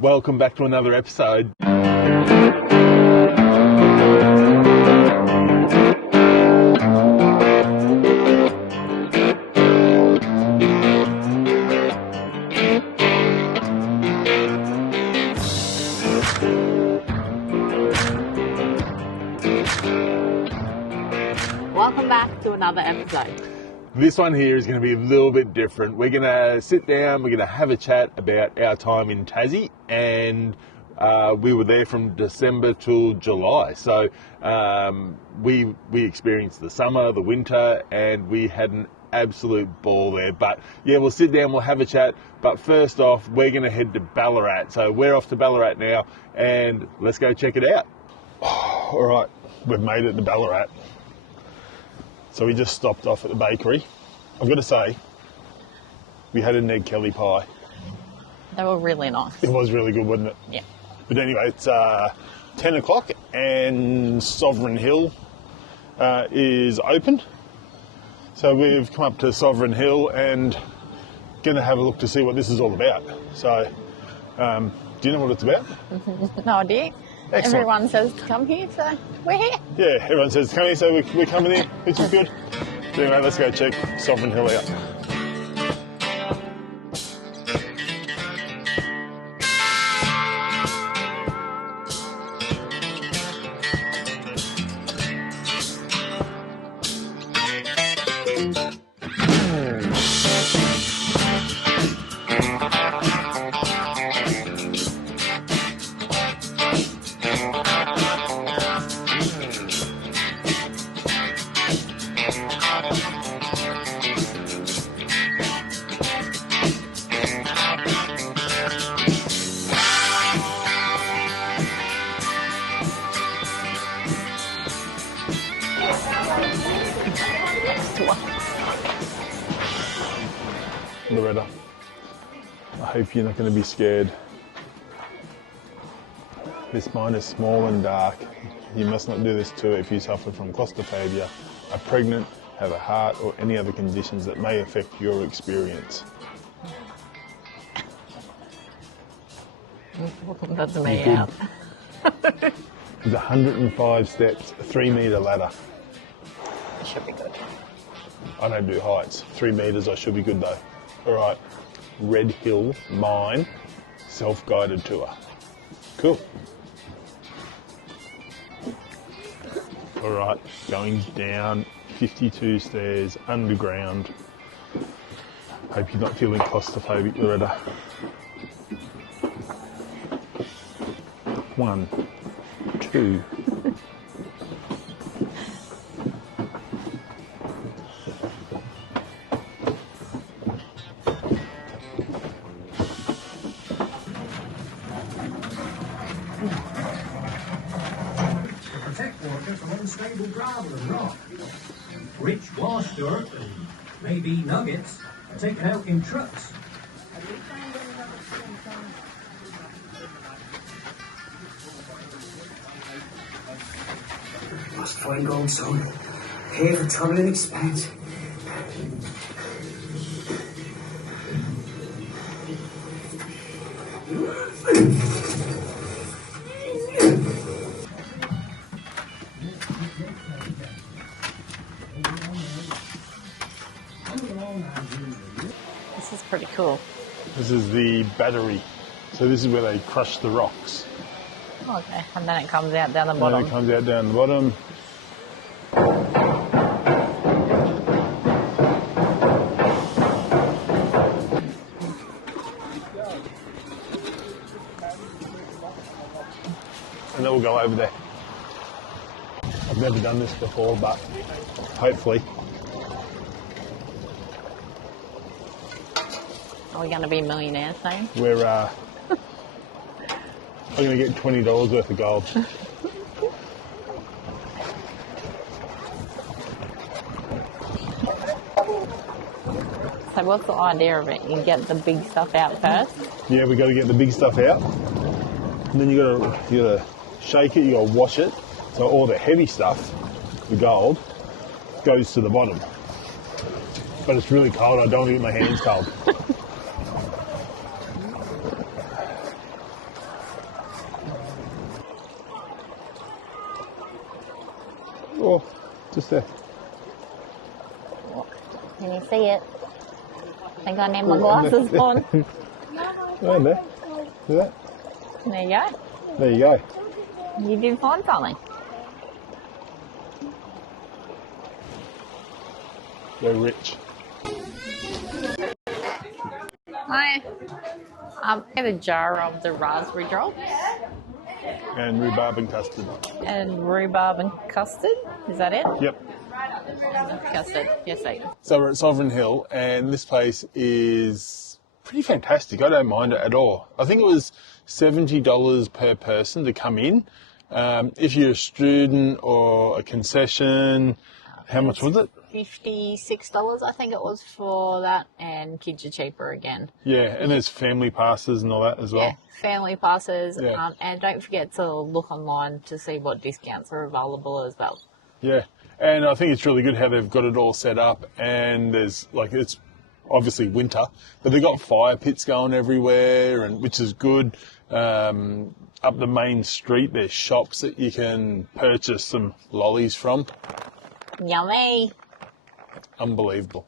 Welcome back to another episode. Welcome back to another episode. This one here is going to be a little bit different. We're going to sit down, we're going to have a chat about our time in Tassie, and we were there from December till July. So we experienced the summer, the winter, and we had an absolute ball there. But yeah, we'll sit down, we'll have a chat. But first off, we're going to head to Ballarat. So we're off to Ballarat now, and let's go check it out. All right, we've made it to Ballarat. So we just stopped off at the bakery. I've got to say, we had an egg Kelly pie. They were really nice. It was really good, wasn't it? Yeah. But anyway, it's 10 o'clock and Sovereign Hill is open. So we've come up to Sovereign Hill and going to have a look to see what this is all about. So, do you know what it's about? No idea. Excellent. Everyone says to come here, so we're here. Yeah, everyone says to come here, so we're coming in, which is good. So anyway, let's go check Sovereign Hill out. Loretta, I hope you're not going to be scared. This mine is small and dark. You must not do this too if you suffer from claustrophobia, are pregnant, have a heart or any other conditions that may affect your experience. That's me out. There's 105 steps, a 3-metre ladder. Should be good. I don't do heights. 3 metres, I should be good though. All right, Red Hill Mine, self-guided tour. Cool. All right, going down 52 stairs underground. Hope you're not feeling claustrophobic, Loretta. 1, 2. Unstable gravel and rock. Rich wash dirt and maybe nuggets are taken out in trucks. Must find gold, son. Pay for trouble and expense. This is pretty cool. This is the battery. So this is where they crush the rocks. Okay, and then it comes out down the And bottom. then it comes out down the bottom. And then we'll go over there. I've never done this before, but hopefully. Are we going to be millionaires soon? We're I'm going to get $20 worth of gold. So what's the idea of it? You get the big stuff out first? Yeah, we got to get the big stuff out, and then you got to shake it. You got to wash it, so all the heavy stuff, the gold, goes to the bottom. But it's really cold. I don't want to get my hands cold. Oh, just there. Can you see it? I think I need my glasses on. Right there. See that? There you go. There you go. You did find something. They're rich. Hi. Get a jar of the raspberry drops. And rhubarb and custard. And rhubarb and custard. Is that it? Yep. Custard. Yes, I. So we're at Sovereign Hill, and this place is pretty fantastic. I don't mind it at all. I think it was $70 per person to come in. If you're a student or a concession, how much was it? $56, I think it was for that, and kids are cheaper again. Yeah, and there's family passes and all that as well. Yeah, family passes, Yeah. and don't forget to look online to see what discounts are available as well. Yeah, and I think it's really good how they've got it all set up, and there's like, it's obviously winter, but they've got fire pits going everywhere, and which is good. Up the main street, there's shops that you can purchase some lollies from. Yummy. Unbelievable.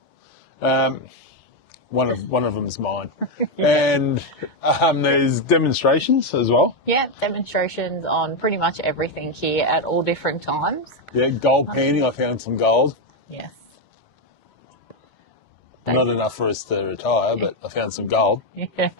One of them's mine. And there's demonstrations as well. Yeah, demonstrations on pretty much everything here at all different times. Yeah, gold panning. I found some gold. Yes. Not enough for us to retire, but I found some gold. Yeah.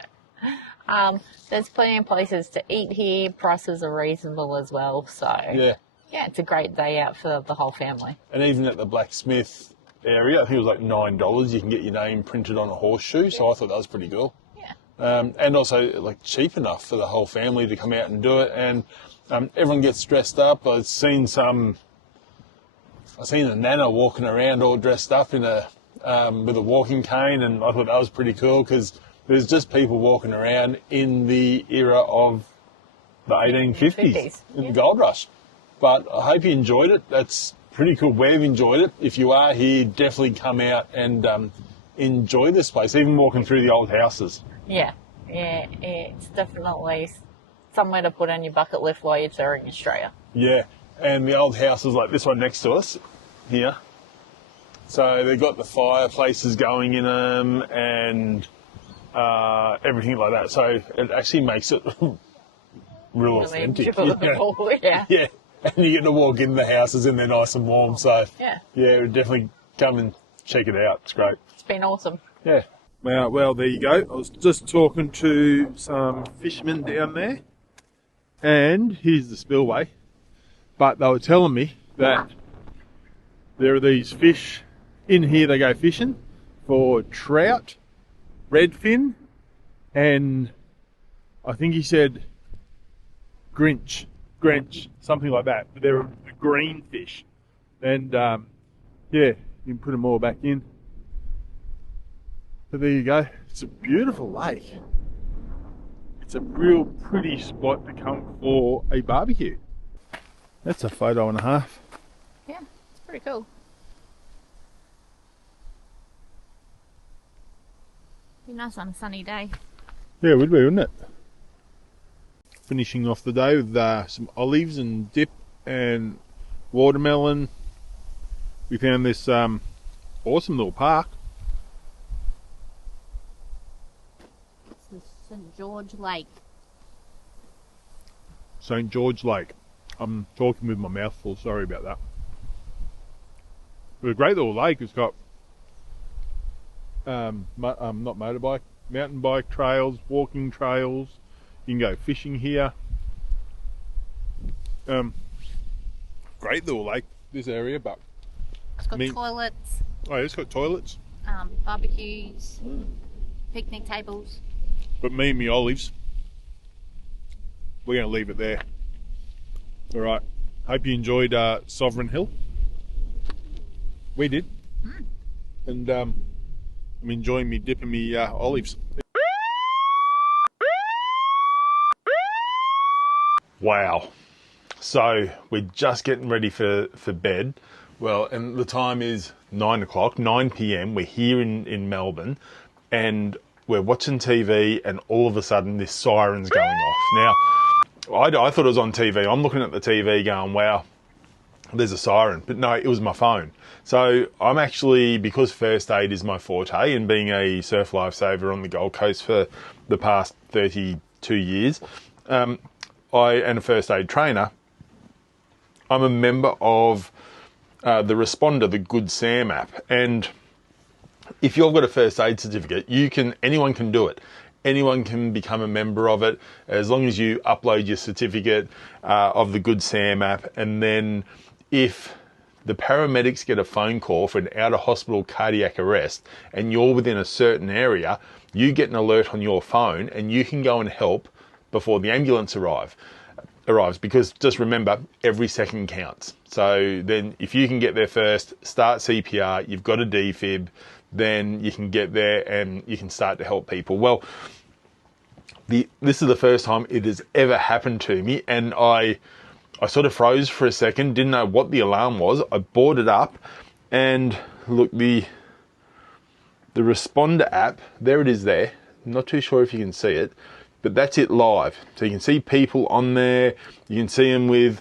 There's plenty of places to eat here. Prices are reasonable as well. So Yeah. yeah, it's a great day out for the whole family. And even at the blacksmith area, I think it was like $9. You can get your name printed on a horseshoe. So I thought that was pretty cool. Yeah. And also like cheap enough for the whole family to come out and do it. And everyone gets dressed up. I've seen a nana walking around all dressed up in with a walking cane, and I thought that was pretty cool because there's just people walking around in the era of the 1850s, in the gold rush. But I hope you enjoyed it. That's pretty cool. We've enjoyed it. If you are here, definitely come out and enjoy this place, even walking through the old houses. Yeah, it's definitely somewhere to put on your bucket list while you're touring Australia. Yeah, and the old houses like this one next to us here. So they've got the fireplaces going in them and everything like that. So it actually makes it real authentic. Enjoyable, yeah. Yeah, and you get to walk in the houses and they're nice and warm. So Yeah. Definitely come and check it out. It's great. It's been awesome. Yeah. Well, there you go. I was just talking to some fishermen down there, and here's the spillway. But they were telling me that there are these fish in here. They go fishing for trout, redfin, and I think he said Grinch, something like that. But they're a green fish, and you can put them all back in. So there you go. It's a beautiful lake. It's a real pretty spot to come for a barbecue. That's a photo and a half. Yeah, it's pretty cool. Be nice on a sunny day. Yeah, it would be, wouldn't it? Finishing off the day with some olives and dip and watermelon. We found this awesome little park. This is St. George Lake. St. George Lake. I'm talking with my mouth full, sorry about that. But a great little lake. It's got not motorbike, mountain bike trails, walking trails. You can go fishing here. Great little lake, this area, but It's got toilets, oh, it's got toilets. barbecues, picnic tables. But me and me olives, we're going to leave it there. All right. Hope you enjoyed Sovereign Hill. We did. And I'm enjoying me dipping me olives. Wow. So we're just getting ready for bed. Well, and the time is 9 o'clock, 9 p.m. We're here in Melbourne, and we're watching TV, and all of a sudden this siren's going off. Now, I thought it was on TV. I'm looking at the TV going, wow, there's a siren. But no, it was my phone. So I'm actually, because first aid is my forte, and being a surf lifesaver on the Gold Coast for the past 32 years, and a first aid trainer, I'm a member of the Responder, the Good Sam app. And if you've got a first aid certificate, anyone can do it. Anyone can become a member of it as long as you upload your certificate of the Good Sam app. And then if the paramedics get a phone call for an out-of-hospital cardiac arrest and you're within a certain area, you get an alert on your phone and you can go and help before the ambulance arrives. Because just remember, every second counts. So then if you can get there first, start CPR, you've got a defib, then you can get there and you can start to help people. Well, this is the first time it has ever happened to me, and I sort of froze for a second, didn't know what the alarm was. I brought it up, and look, the Responder app, there it is there. I'm not too sure if you can see it, but that's it live. So you can see people on there. You can see them with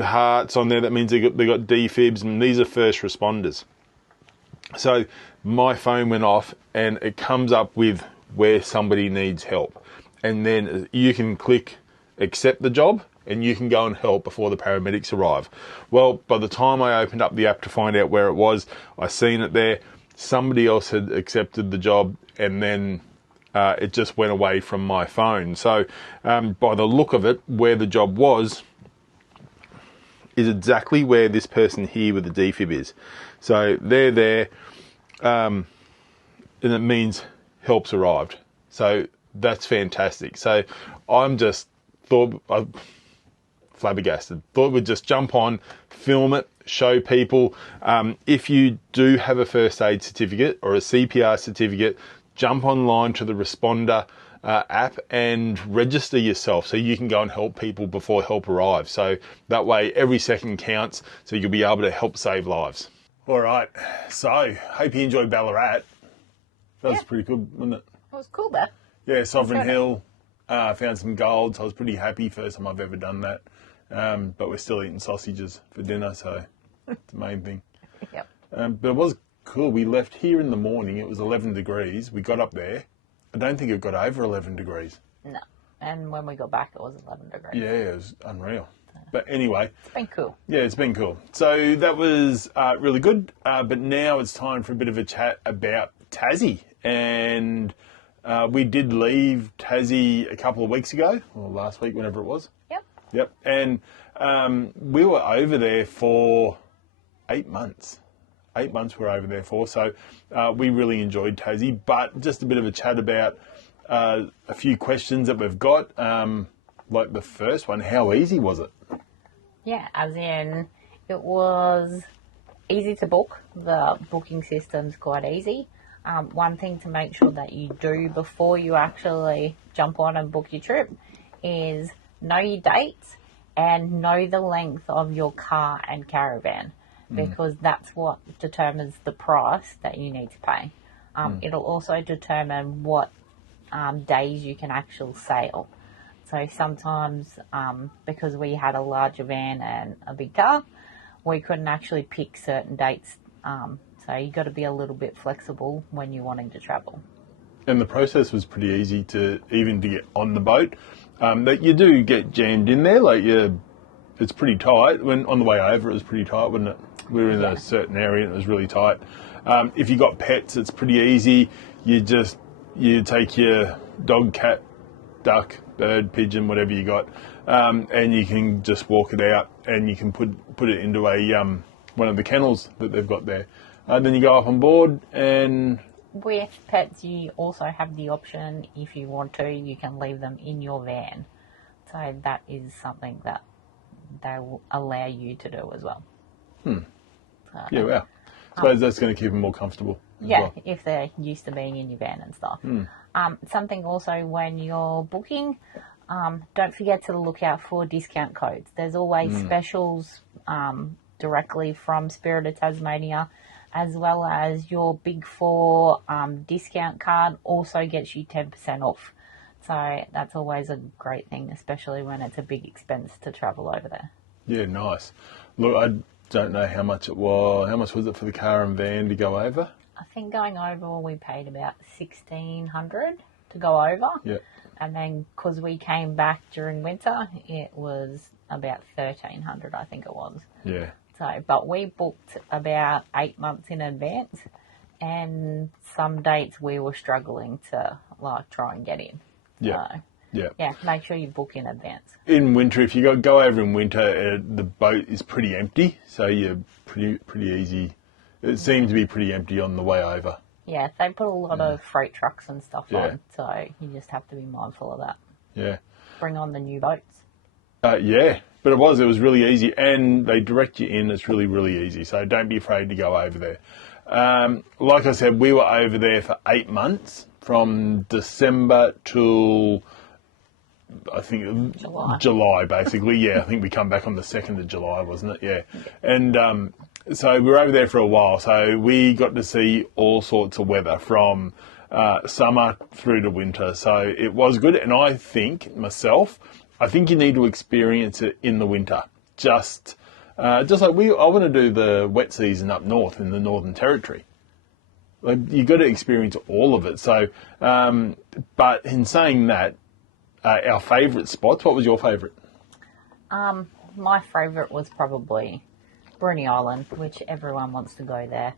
hearts on there. That means they got defibs, and these are first responders. So my phone went off, and it comes up with where somebody needs help, and then you can click accept the job, and you can go and help before the paramedics arrive. Well, by the time I opened up the app to find out where it was, I seen it there. Somebody else had accepted the job, and then it just went away from my phone. So by the look of it, where the job was is exactly where this person here with the defib is. So they're there, and it means help's arrived. So that's fantastic. So I'm just flabbergasted. Thought we'd just jump on, film it, show people. If you do have a first aid certificate or a CPR certificate, jump online to the Responder app and register yourself so you can go and help people before help arrives. So that way every second counts, so you'll be able to help save lives. All right, so hope you enjoyed Ballarat. That was pretty good, wasn't it? It was cool there. Yeah, Sovereign Hill, found some gold, so I was pretty happy. First time I've ever done that. But we're still eating sausages for dinner, so it's the main thing. Yep. But it was cool. We left here in the morning. It was 11 degrees. We got up there. I don't think it got over 11 degrees. No. And when we got back, it was 11 degrees. Yeah, it was unreal. But anyway. It's been cool. Yeah, it's been cool. So that was really good. But now it's time for a bit of a chat about Tassie. And we did leave Tassie a couple of weeks ago, or last week, whenever it was. Yep. And we were over there for 8 months. 8 months we were over there for. So we really enjoyed Tassie. But just a bit of a chat about a few questions that we've got. Like the first one, how easy was it? Yeah, as in it was easy to book. The booking system's quite easy. One thing to make sure that you do before you actually jump on and book your trip is know your dates and know the length of your car and caravan, because that's what determines the price that you need to pay. It'll also determine what days you can actually sail. So sometimes, because we had a larger van and a big car, we couldn't actually pick certain dates. So you got to be a little bit flexible when you're wanting to travel. And the process was pretty easy to get on the boat. That you do get jammed in there, it's pretty tight. When on the way over, it was pretty tight, wasn't it? We were in a certain area and it was really tight. If you got pets, it's pretty easy. You take your dog, cat, duck, bird, pigeon, whatever you got, and you can just walk it out, and you can put it into a one of the kennels that they've got there. Then you go up on board, and with pets, you also have the option, if you want to, you can leave them in your van. So that is something that they will allow you to do as well. Yeah, wow. I suppose that's going to keep them more comfortable. Yeah, if they're used to being in your van and stuff. Something also when you're booking, don't forget to look out for discount codes. There's always specials directly from Spirit of Tasmania, as well as your Big Four discount card also gets you 10% off. So that's always a great thing, especially when it's a big expense to travel over there. Yeah, nice. Look, I don't know how much it was. How much was it for the car and van to go over? I think going over, we paid about $1,600 to go over. Yeah. And then because we came back during winter, it was about $1,300, I think it was. Yeah. So, but we booked about 8 months in advance, and some dates we were struggling to like try and get in. Yeah. So, Yeah. yeah, make sure you book in advance. In winter, if you go over in winter, the boat is pretty empty, so you're pretty easy. It seemed to be pretty empty on the way over. Yeah, they put a lot of freight trucks and stuff Yeah. on, so you just have to be mindful of that. Yeah. Bring on the new boats. Yeah, but it was really easy, and they direct you in. It's really, really easy, so don't be afraid to go over there. Like I said, we were over there for 8 months, from December till, I think, July, basically. Yeah, I think we come back on the 2nd of July, wasn't it? Yeah. And so we were over there for a while, so we got to see all sorts of weather from summer through to winter, so it was good. And I think you need to experience it in the winter. Just like I want to do the wet season up north in the Northern Territory. Like, you got to experience all of it. So, but in saying that, our favourite spots. What was your favourite? My favourite was probably Bruny Island, which everyone wants to go there.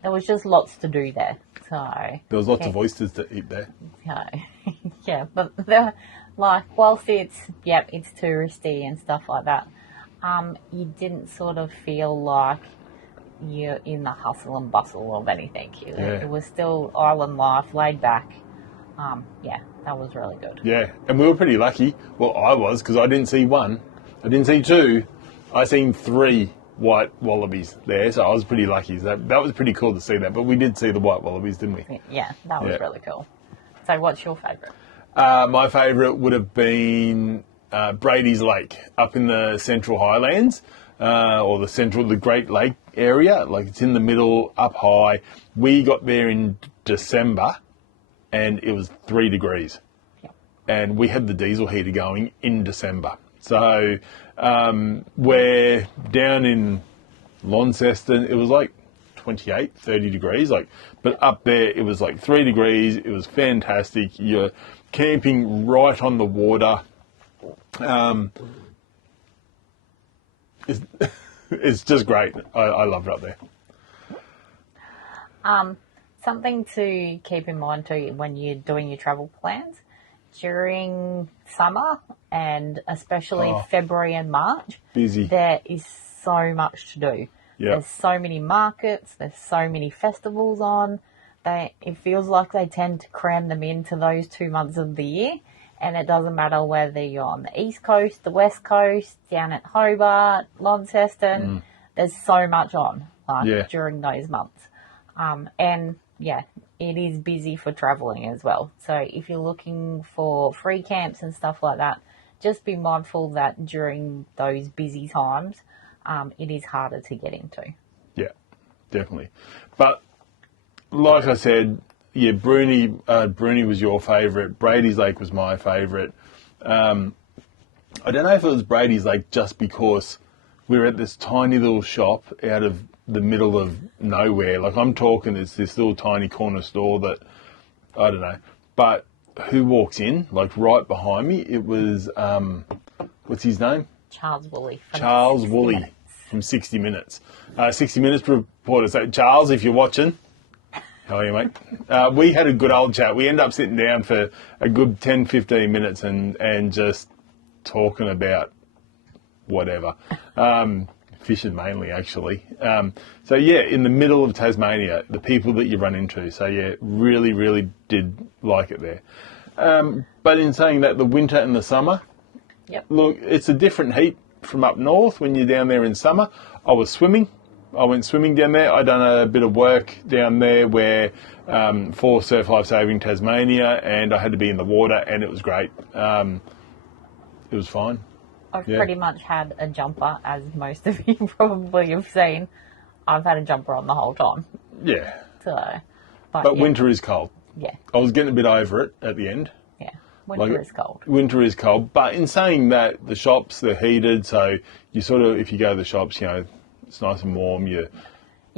There was just lots to do there. So There was lots of oysters to eat there. yeah, but whilst it's touristy and stuff like that, you didn't sort of feel like you're in the hustle and bustle of anything. It was still island life, laid back. That was really good. Yeah, and we were pretty lucky. Well, I was, because I didn't see one. I didn't see two. I seen 3 white wallabies there, so I was pretty lucky. That was pretty cool to see that. But we did see the white wallabies, didn't we? Yeah, that was really cool. So what's your favourite? My favourite would have been Brady's Lake, up in the Central Highlands, or the Great Lake area. Like, it's in the middle, up high. We got there in December, and it was 3 degrees. Yep. And we had the diesel heater going in December. So we're down in Launceston, it was like 28, 30 degrees. But up there, it was like 3 degrees. It was fantastic. You're camping right on the water. It's just great. I love it up there. Something to keep in mind too when you're doing your travel plans during summer, and especially February and March. Busy. There is so much to do. Yep. There's so many markets. There's so many festivals on. It feels like they tend to cram them into those 2 months of the year. And it doesn't matter whether you're on the East Coast, the West Coast, down at Hobart, Launceston. There's so much on during those months. It is busy for travelling as well. So if you're looking for free camps and stuff like that, just be mindful that during those busy times, it is harder to get into. Yeah, definitely. But like I said, yeah, Bruny was your favourite. Brady's Lake was my favourite. I don't know if it was Brady's Lake just because we were at this tiny little shop out of the middle of nowhere. Like, I'm talking, it's this little tiny corner store that, I don't know. But who walks in, like right behind me? It was, what's his name? Charles Woolley. From 60 Minutes. 60 Minutes reporter. So, Charles, if you're watching, how are you, mate? We had a good old chat. We ended up sitting down for a good 10, 15 minutes and just talking about whatever. Fishing mainly, actually. So, yeah, in the middle of Tasmania, the people that you run into. So, yeah, really, really did like it there. But in saying that, the winter and the summer, look, it's a different heat from up north when you're down there in summer. I went swimming down there. I done a bit of work down there for Surf Life Saving Tasmania, and I had to be in the water, and it was great. It was fine. I've pretty much had a jumper, as most of you probably have seen. I've had a jumper on the whole time. Yeah. So, but winter is cold. Yeah. I was getting a bit over it at the end. Yeah. Winter is cold. Winter is cold, but in saying that, the shops, they're heated, so you sort of, if you go to the shops, it's nice and warm. You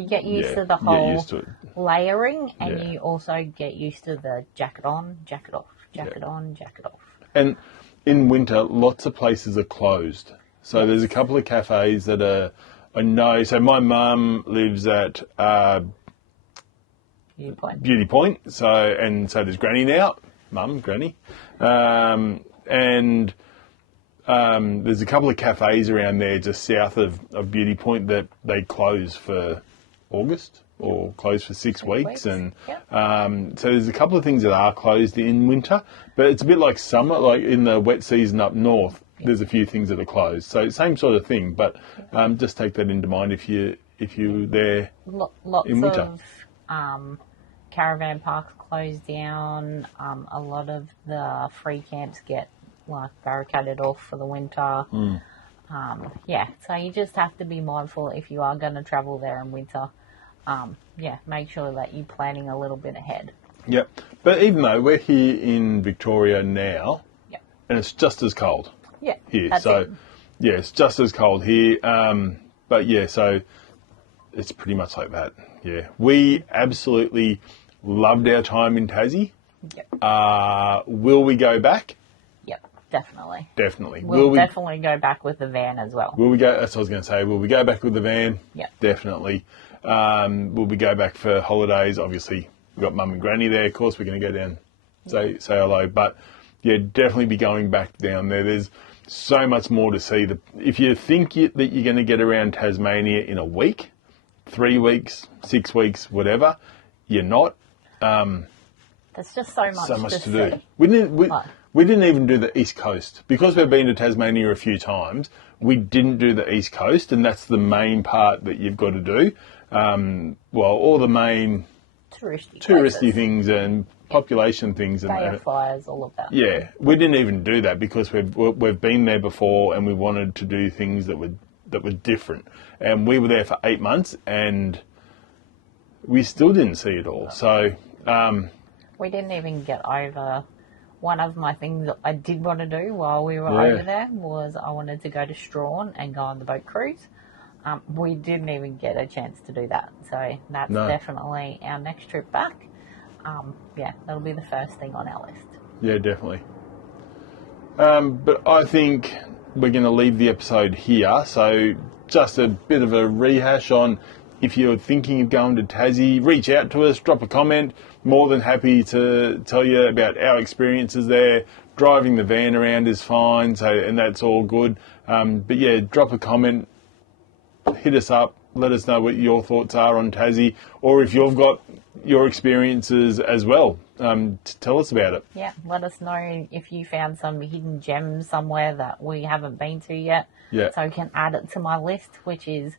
get used to the you get whole used to it. layering, and Yeah. you also get used to the jacket on, jacket off, jacket on, jacket off. And in winter, lots of places are closed. So there's a couple of cafes that are, I know, so my mum lives at Viewpoint. Beauty Point, so does Granny now, Mum, Granny. And there's a couple of cafes around there just south of Beauty Point that they close for August or close for 6 weeks. And Yep. so there's a couple of things that are closed in winter, but it's a bit like summer, like in the wet season up north, there's a few things that are closed. So same sort of thing, but just take that into mind if you're there Lots in winter. of caravan parks close down. A lot of the free camps get barricaded off for the winter. So you just have to be mindful if you are going to travel there in winter. Make sure that you're planning a little bit ahead. Yep. But even though we're here in Victoria now, Yep. and it's just as cold Yeah. here. That's So it. yeah, it's just as cold here. But yeah, so it's pretty much like that. Yeah. We absolutely loved our time in Tassie. Yep. Will we go back? Yep. Definitely. Definitely. We'll definitely go back with the van as well. Will we go? That's what I was going to say. Will we go back with the van? Yep. Definitely. Will we go back for holidays? Obviously, we've got Mum and Granny there. Of course, we're going to go down, say hello. But yeah, definitely be going back down there. There's so much more to see. If you think that you're going to get around Tasmania in a week, 3 weeks, 6 weeks, whatever, you're not. There's just so much to do. see. We didn't even do the East Coast. Because we've been to Tasmania a few times, we didn't do the East Coast, and that's the main part that you've got to do. All the main Touristy touristy places. things and population things. Bay of Fires, all of that. Yeah, we didn't even do that because we've been there before and we wanted to do things that were different. And we were there for 8 months and we still didn't see it all. So We didn't even get over. One of my things that I did want to do while we were over there was I wanted to go to Strawn and go on the boat cruise. We didn't even get a chance to do that. So that's definitely our next trip back. That'll be the first thing on our list. yeah, definitely. But I think we're going to leave the episode here. So just a bit of a rehash on if you're thinking of going to Tassie, reach out to us, drop a comment. More than happy to tell you about our experiences there. Driving the van around is fine, and that's all good. But yeah, drop a comment, hit us up, let us know what your thoughts are on Tassie, or if you've got your experiences as well, tell us about it. Yeah, let us know if you found some hidden gems somewhere that we haven't been to yet. Yeah. So I can add it to my list, which is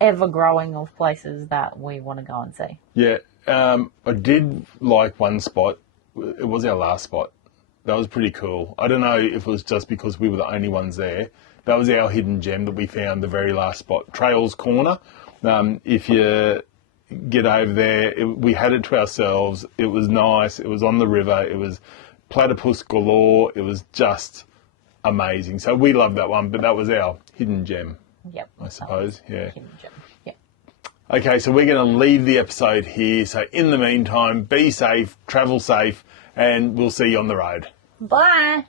ever growing of places that we want to go and see. Yeah, I did like one spot. It was our last spot. That was pretty cool. I don't know if it was just because we were the only ones there. That was our hidden gem that we found, the very last spot. Trails Corner. If you get over there, we had it to ourselves. It was nice. It was on the river. It was platypus galore. It was just amazing. So we loved that one, but that was our hidden gem, Yep. I suppose. Yeah. Hidden gem. Yep. Okay, so we're going to leave the episode here. So in the meantime, be safe, travel safe, and we'll see you on the road. Bye.